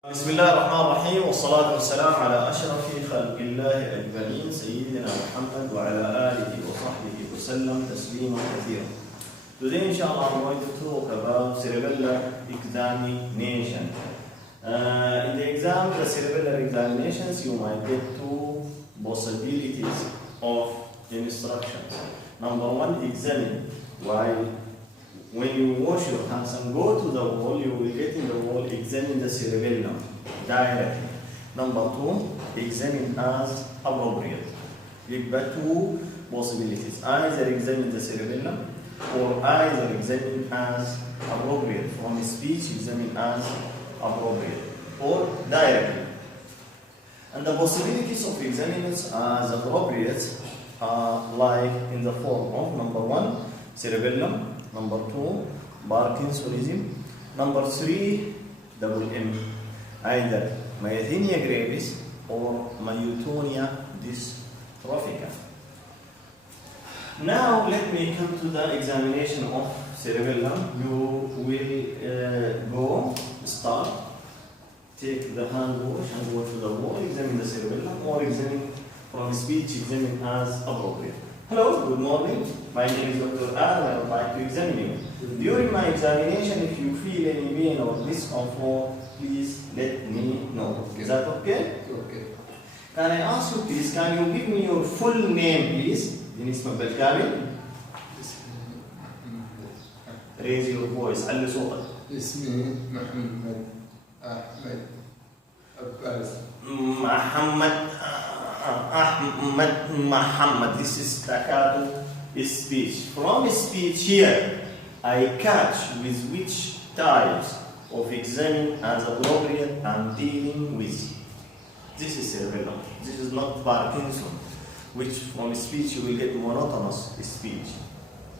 بسم الله الرحمن الرحيم والصلاة والسلام على أشرف خلق الله أجمعين سيدنا محمد وعلى آله وصحبه وسلم تسليما كثيرا. Today inshallah I'm going to talk about cerebellar examination. In the exam, the cerebellar examinations, you might get two possibilities of instructions. Number one, examine. When you wash your hands and go to the wall, you will get in the wall, examine the cerebellum directly. Number two, examine as appropriate. You've got two possibilities. Either examine the cerebellum or either examine as appropriate. From speech, examine as appropriate or directly. And the possibilities of examining as appropriate are like in the form of number one, cerebellum. Number two, Parkinsonism. Number three, double M, either myasthenia gravis or myotonia dystrophica. Now let me come to the examination of cerebellum. You will start, take the hand wash and go to the wall, examine the cerebellum, or examine from speech, examine as appropriate. Hello, good morning. My name is Dr. Adam. I would like to examine you. During my examination, if you feel any pain or discomfort, please let me know. Is that okay? Okay. Can I ask you, please, can you give me your full name, please? بالنسبة بالكامل. Raise your voice. علي صوتك. اسمي محمد أحمد عباس. Muhammad. This is staccato speech. From speech here, I catch with which types of examine as appropriate I'm dealing with. This is cerebellum. This is not Parkinson, which from speech you will get monotonous speech.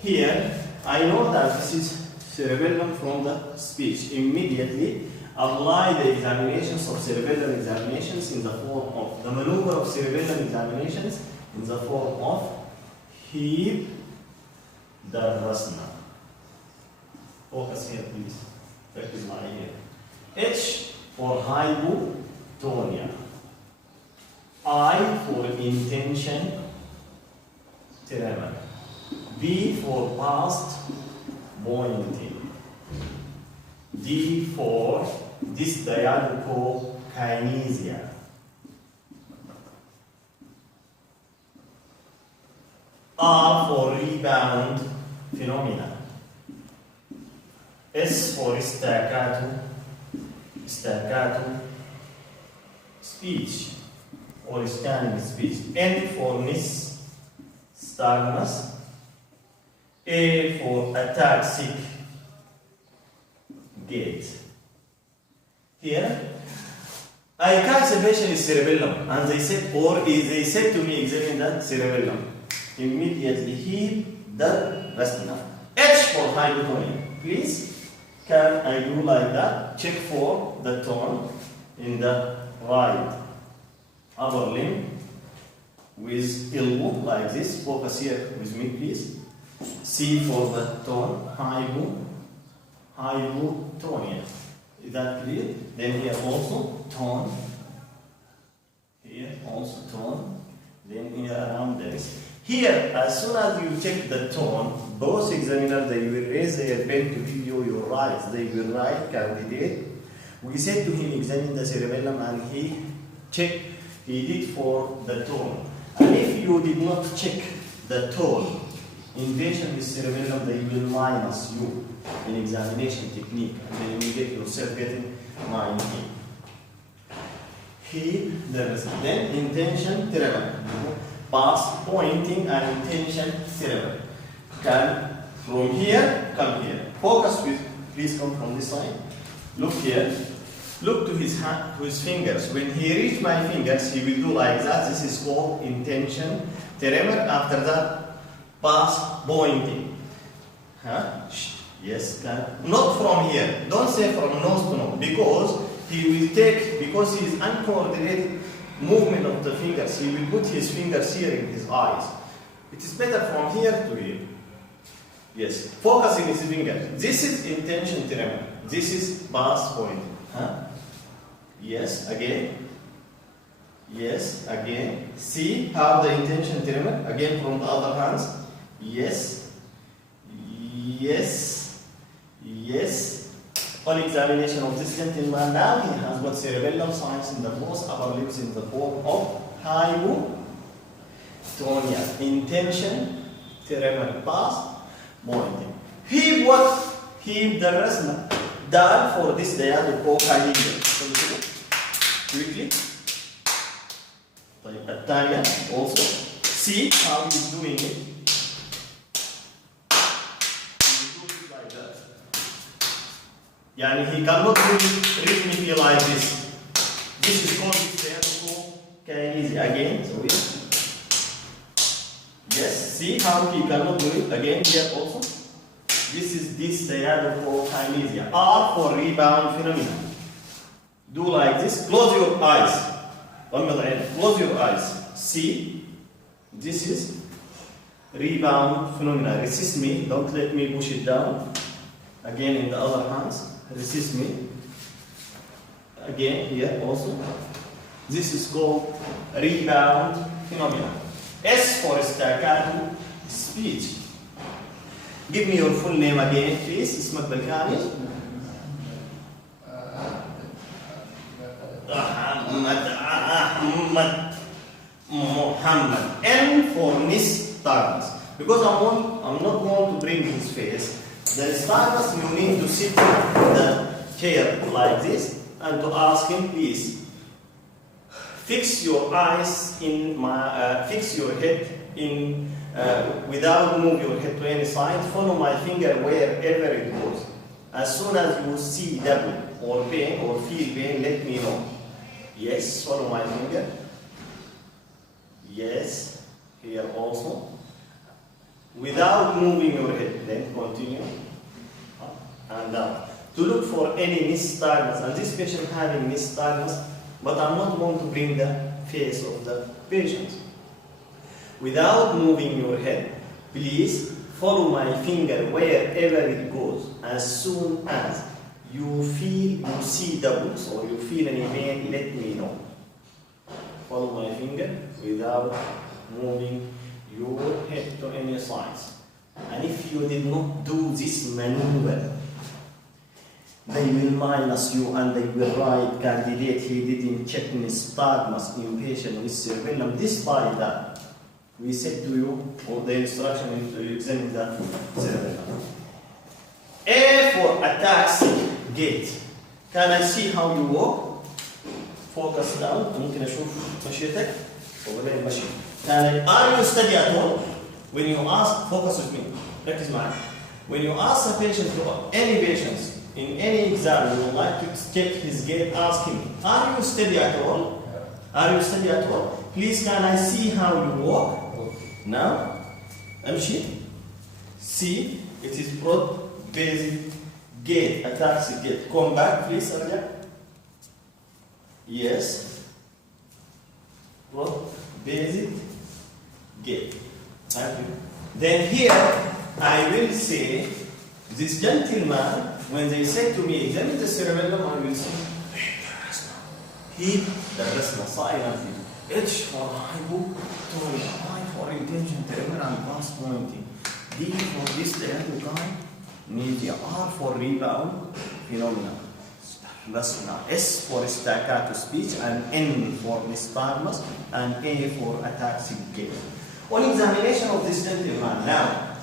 Here, I know that this is cerebellum from the speech. Immediately, apply the examinations of cerebellar examinations in the form of the maneuver of cerebellar examinations in the form of heave the rasna. Focus here, please. Practice my ear. H for hypotonia. I for intention tremor. B for past pointing. D for dysdiadochokinesia. R for rebound phenomena. S for staccato speech or scanning speech. N for nystagmus. A for ataxic gait. Here, I catch the patient is cerebellum, and they said to me, examine the cerebellum. Immediately heave the rasna. H for hypotonia. Please, can I do like that? Check for the tone in the right upper limb with elbow like this. Focus here with me, please. C for the tone, hypotonia. Is that clear? Then here also tone. Here also tone. Then here around this. Here, as soon as you check the tone, both examiners, they will raise their pen to give you your rights. They will write candidate. We said to him, examine the cerebellum, and he checked. He did for the tone. And if you did not check the tone, invasion with cerebellum, they will minus you in examination technique, and then you get yourself getting 90. He, then intention tremor. Pass, pointing, and intention tremor. Can from here come here. Focus with. Please come from this side. Look here. Look to his hand, to his fingers. When he reach my fingers, he will do like that. This is called intention tremor. After that, pass, pointing. Huh? Yes, not from here. Don't say from nose to nose, because he will take, because he is uncoordinated movement of the fingers, he will put his fingers here in his eyes. It is better from here to here. Yes, focus in his fingers. This is intention tremor. This is pass pointing. Huh? Yes, again. Yes, again. See how the intention tremor, again from the other hands. Yes, yes, yes. On examination of this gentleman now, he has got cerebellum signs in the both upper lips in the form of hypotonia, intention, tremor, past, pointing. He what? He the resna. Dal for this dialogue of hypotonia. Quickly. طيب الثانية also see how he's doing it. He do it like that. يعني he cannot do it rhythmically like this. This is called kinesia. Again, so yes, see how he cannot do it again here also. This is this kinesia. R for rebound phenomena. Do like this. Close your eyes. Close your eyes. See, this is rebound phenomena. Resist me. Don't let me push it down. Again, in the other hands, resist me. Again, here also. This is called rebound phenomena. S for staccato speech. Give me your full name again, please. اسمك بالكامل. Muhammad. N for nystagmus. Because I'm not going to bring his face. The nystagmus, you need to sit in the chair like this and to ask him, please fix your eyes in my, fix your head in, without move your head to any side. Follow my finger wherever it goes. As soon as you see double or pain or feel pain, let me know. Yes, follow my finger. Yes, here also. Without moving your head, then continue. Up and down. To look for any nystagmus, and this patient having nystagmus, but I'm not going to bring the face of the patient. Without moving your head, please follow my finger wherever it goes. As soon as you see doubles or you feel any pain, let me know. Follow my finger without moving your head to any sides. And if you did not do this maneuver, they will minus you and they will write candidate he didn't check nystagmus in patient with cerebellum. Despite that, we said to you, or the instruction is to examine the cerebellum. A for ataxic gait. Can I see how you walk? Focus down. ممكن أشوف مشيتك ولا المشي. Are you steady at all? When you ask, focus with me. ركز معي. When you ask a patient, any patients in any exam, you would like to check his gait, ask him, are you steady at all? Are you steady at all? Please, can I see how you walk? Now, امشي. See, it is broad basic gait, ataxic gait. Come back, please, ارجع. Yes. Broad basic gait. Thank you. Then here, I will say, this gentleman, when they say to me, examine the cerebellum, I will say, he درسنا silently. H for hypotonia, I for intention, tremor and past pointing. D for this kinesia, R for rebound phenomena. S for staccato speech, and N for nystagmus, and A for ataxic gait. On examination of this gentleman now,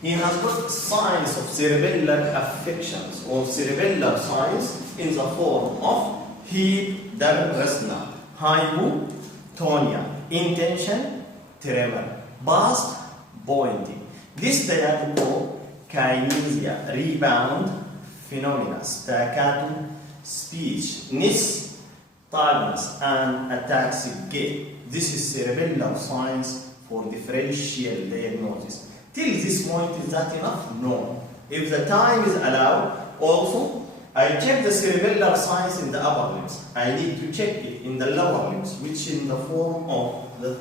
he has got signs of cerebellar affections or cerebellar signs in the form of hypotonia, hypotonia, intention, tremor, past, pointing. This diagonal kinesia, rebound phenomena, staccato speech, nystagmus, and ataxic gait. This is cerebellar signs for differential diagnosis. Till this point, is that enough? No. If the time is allowed, also, I check the cerebellar signs in the upper limbs. I need to check it in the lower limbs, which in the form of the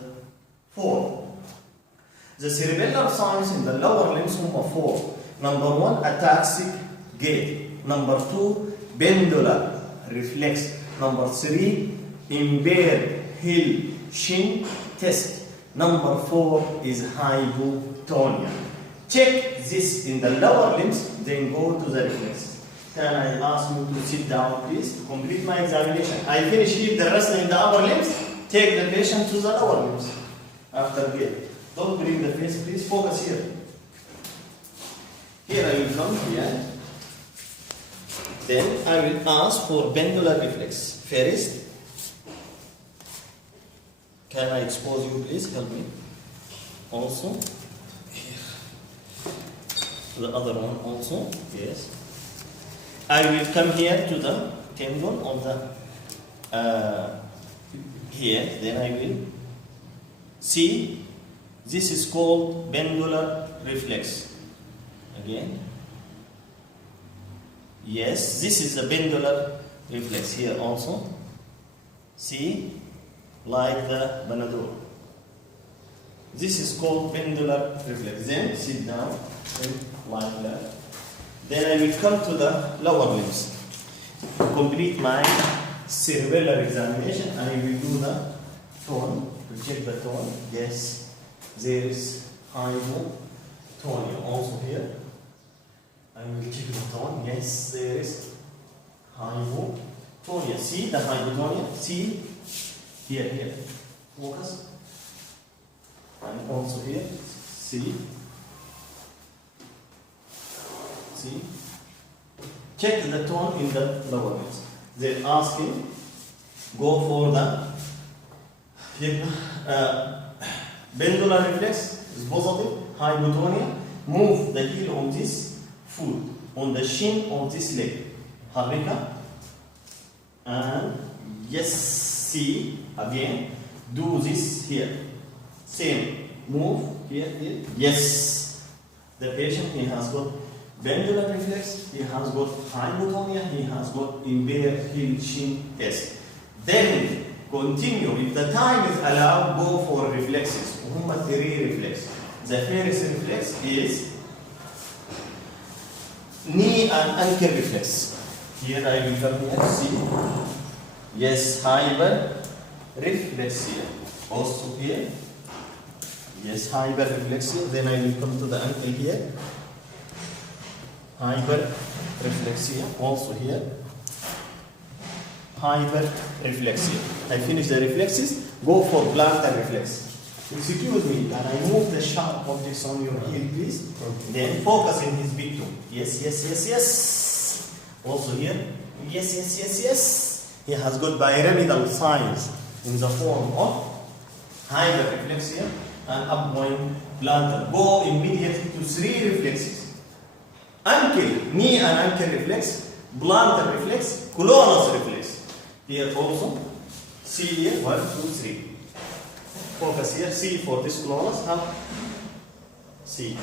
4. The cerebellar signs in the lower limbs are 4. Number 1, ataxic gait. Number 2, pendular reflex. Number 3, impaired heel shin test. Number 4 is hypotonia. Check this in the lower limbs, then go to the reflexes. Can I ask you to sit down, please, to complete my examination? I finish here the rest in the upper limbs. Take the patient to the lower limbs. After that, don't bring the face, please. Focus here. Here I will come here. Then I will ask for pendular reflex. First, can I expose you, please? Help me. Also, here. The other one also. Yes. I will come here to the tendon of the here. Then I will see. This is called pendular reflex. Again. Yes, this is the pendular reflex here also. See, like the Benadryl. This is called pendular reflex. Then sit down and like that. Then I will come to the lower limbs. To complete my cerebellar examination, I will do the tone, to check the tone. Yes, there is hypotonia also here. I will check the tone. Yes, there is hypotonia. See the hypotonia? See? Here. Focus. And also here. See? See? Check the tone in the lower limbs. Then ask him, go for the pendular reflex, is positive, hypotonia. Move the heel on this foot, on the shin of this leg. Harika. And yes, see, again, do this here. Same, move here. Yes. The patient, he has got pendular reflex, he has got hypotonia, he has got impaired heel shin test. Then continue. If the time is allowed, go for reflexes. Huma 3 reflex. The first reflex is knee and ankle reflex. Here I will come here, see. Yes, hyper reflex here. Also here. Yes, hyper reflex here. Then I will come to the ankle here. Hyper reflex here. Also here. Hyper reflex here. I finish the reflexes. Go for plantar reflex. Excuse me, can I move the sharp objects on your heel, please? Okay. Then focus in his big toe. Yes. Also here. Yes. He has got pyramidal signs in the form of hyperreflexia and upgoing plantar. Go immediately to 3 reflexes. Ankle, knee and ankle reflex, plantar reflex, colonus reflex. Here also, see here, 1, 2, 3. Focus here, see for this colonus, see.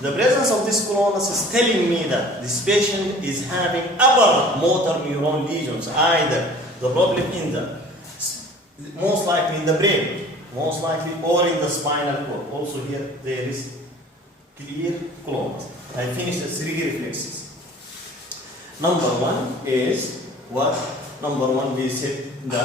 The presence of this colonus is telling me that this patient is having upper motor neuron lesions, either the problem in the, most likely in the brain, most likely, or in the spinal cord. Also here, there is clear colonus. I finished the 3 reflexes. Number 1 is what? Number 1 we said the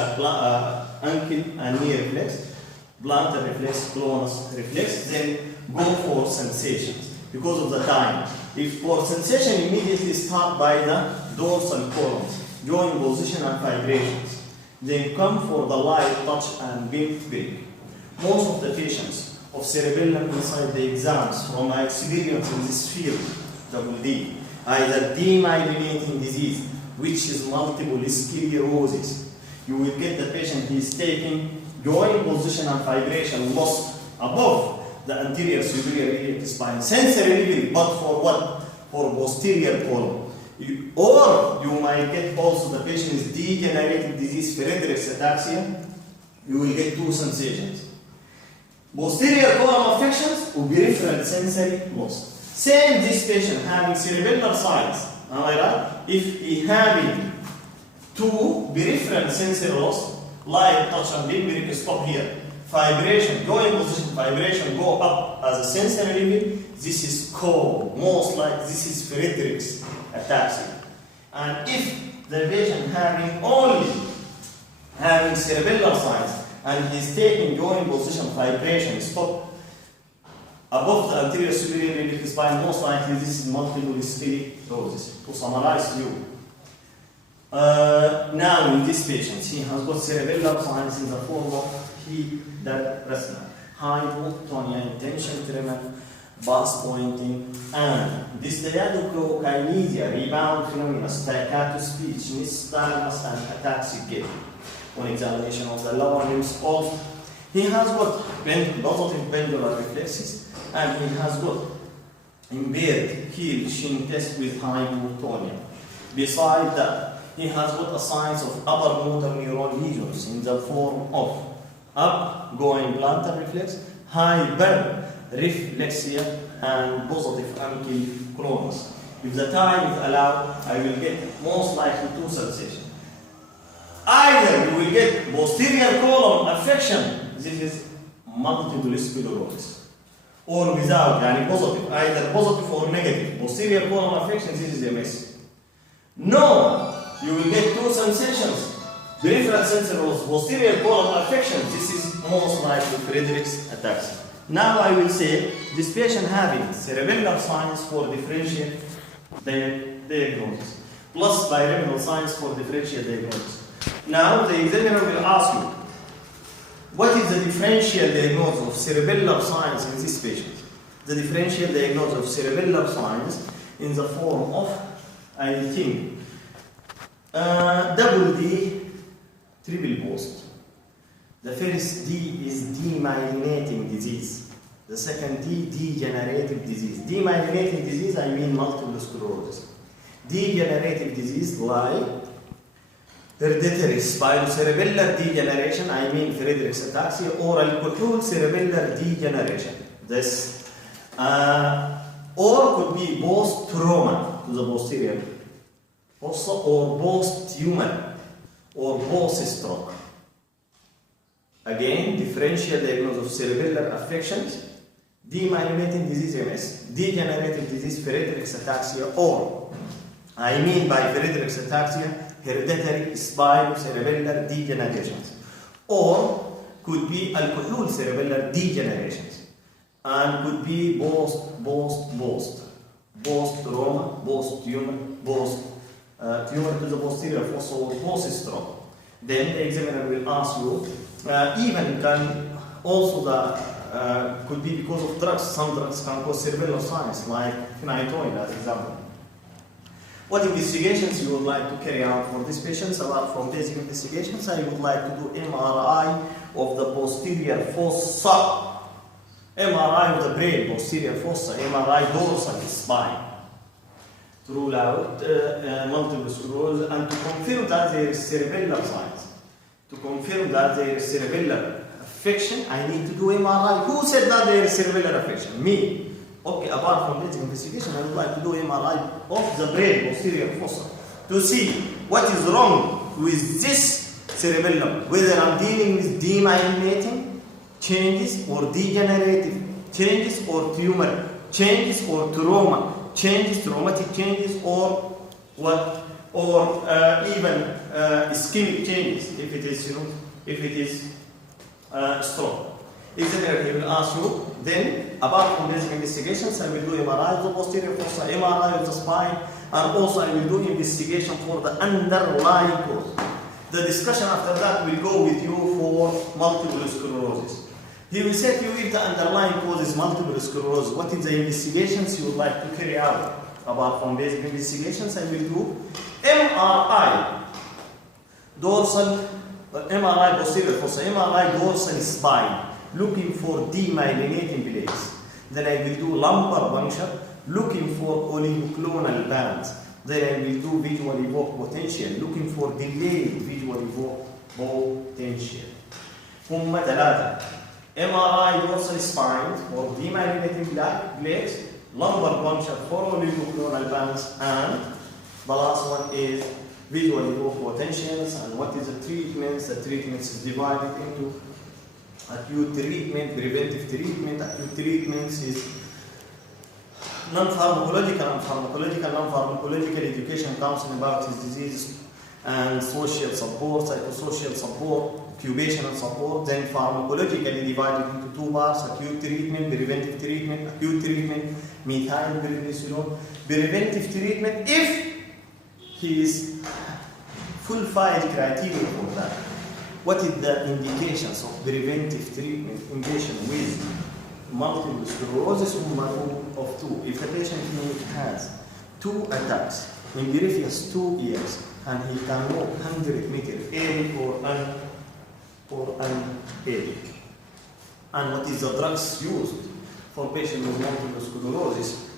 ankle and knee reflex, plantar reflex, colonus reflex. Then go for sensations. Because of the time. If for sensation, immediately start by the dorsal columns, joint position and vibrations. Then come for the light touch and big break. Most of the patients of cerebellum inside the exams, from my experience in this field, WD, either demyelinating disease, which is multiple sclerosis. You will get the patient, he is taking joint position and vibration loss above the anterior superior iliac spine, sensory delivery, but for what? For posterior column. Or you might get also the patient is degenerative disease, Friedreich's ataxia. You will get 2 sensations. Posterior column affections or peripheral sensory loss. Same this patient having cerebellar signs. Am I right? If he having 2 peripheral sensory loss, light, touch, and big break, stop here. Vibration, go in position, vibration, go up as a sensory level. This is called, most like this is Friedreich's ataxia. And if the patient only having cerebellar signs and he's taking joint position vibration stop above the anterior superior iliac spine, most likely this is multiple sclerosis. To summarize you, now in this patient, he has got cerebellar signs in the form of heat that restless, hypotonia, intention tremor, bus pointing, and dysdiadochokinesia, rebound phenomena, staccato speech, nystagmus, and ataxic gait. On examination of the lower limbs also, he has got positive pendular reflexes, and he has got impaired heel shin test with hypotonia. Besides that, he has got a signs of upper motor neuron lesions in the form of upgoing plantar reflex, hyperreflexia, and positive ankylosing. If the time is allowed, I will get most likely two sensations. Either you will get posterior column affection, this is multiple sclerosis, or without, positive, either positive or negative, posterior column affection, this is MS. No, you will get two sensations, peripheral sensory posterior column affection, this is most likely Friedreich's ataxia. Now I will say this patient having cerebellar signs for differential diagnosis, plus bilateral signs for differential diagnosis. Now the examiner will ask you, what is the differential diagnosis of cerebellar signs in this patient? The differential diagnosis of cerebellar signs in the form of, I think, double D, triple post. The first D is demyelinating disease. The second D, degenerative disease. Demyelinating disease, I mean multiple sclerosis. Degenerative disease like hereditary spinocerebellar degeneration, I mean Friedreich's ataxia, or alcohol cerebellar degeneration. This, or could be post-trauma to the posterior fossa, or post-tumor, or post-stroke. Again, differential diagnosis of cerebellar affections, demyelinating disease MS, degenerative disease Friedreich's ataxia, or I mean by Friedreich's ataxia, hereditary spinocerebellar degenerations, or could be alcohol cerebellar degenerations, and could be post-trauma, post-tumor, tumor to the posterior fossa, or post-stroke. Then the examiner will ask you, even can also the could be because of drugs. Some drugs can cause cerebellar signs like phenytoin, as example. What investigations you would like to carry out for these patients? Apart from basic investigations, I would like to do MRI of the posterior fossa, MRI of the brain, posterior fossa, MRI dorsal spine, to rule out multiple sclerosis and to confirm that there is cerebellar signs. To confirm that there is cerebellar affection, I need to do MRI. Who said that there is cerebellar affection? Me. Okay, apart from basic investigation, I would like to do MRI of the brain, posterior fossa, to see what is wrong with this cerebellum, whether I'm dealing with demyelinating changes, or degenerative changes, or tumor changes, or trauma changes, traumatic changes, or what, or even ischemic changes, if it is, if it is stroke. Examiner, he will ask you, then, apart from basic investigations, I will do MRI of the posterior fossa, MRI of the spine, and also I will do investigation for the underlying cause. The discussion after that will go with you for multiple sclerosis. He will say to you, if the underlying cause is multiple sclerosis, what is the investigations you would like to carry out? Apart from basic investigations, I will do MRI, dorsal, MRI posterior fossa, MRI dorsal spine, looking for demyelinating plaques. Then I will do lumbar puncture, looking for oligoclonal bands. Then I will do visual evoked potential, looking for delayed visual evoked potential. هم ثلاثة: MRI dorsal spine for demyelinating plaques, lumbar puncture for oligoclonal bands, and the last one is visual evoked potentials. And what is the treatments? The treatments is divided into acute treatment, preventive treatment. Acute treatments is non-pharmacological and pharmacological. Non-pharmacological education comes in about his diseases and social support, psychosocial support, occupational support. Then pharmacologically divided into two parts: acute treatment, preventive treatment. Acute treatment, methylprednisolone. Preventive treatment, if he is fulfilled criteria for that. What is the indications of preventive treatment in patients with multiple sclerosis of two? If the patient has 2 attacks in previous 2 years and he can walk 100 meters aeric or unaeric, and what is the drugs used for patients with multiple sclerosis?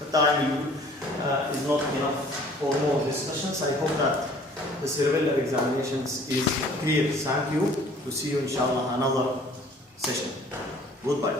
The time is not enough for more discussions. I hope that the cerebellar examinations is clear. Thank you. To see you inshallah another session. Goodbye.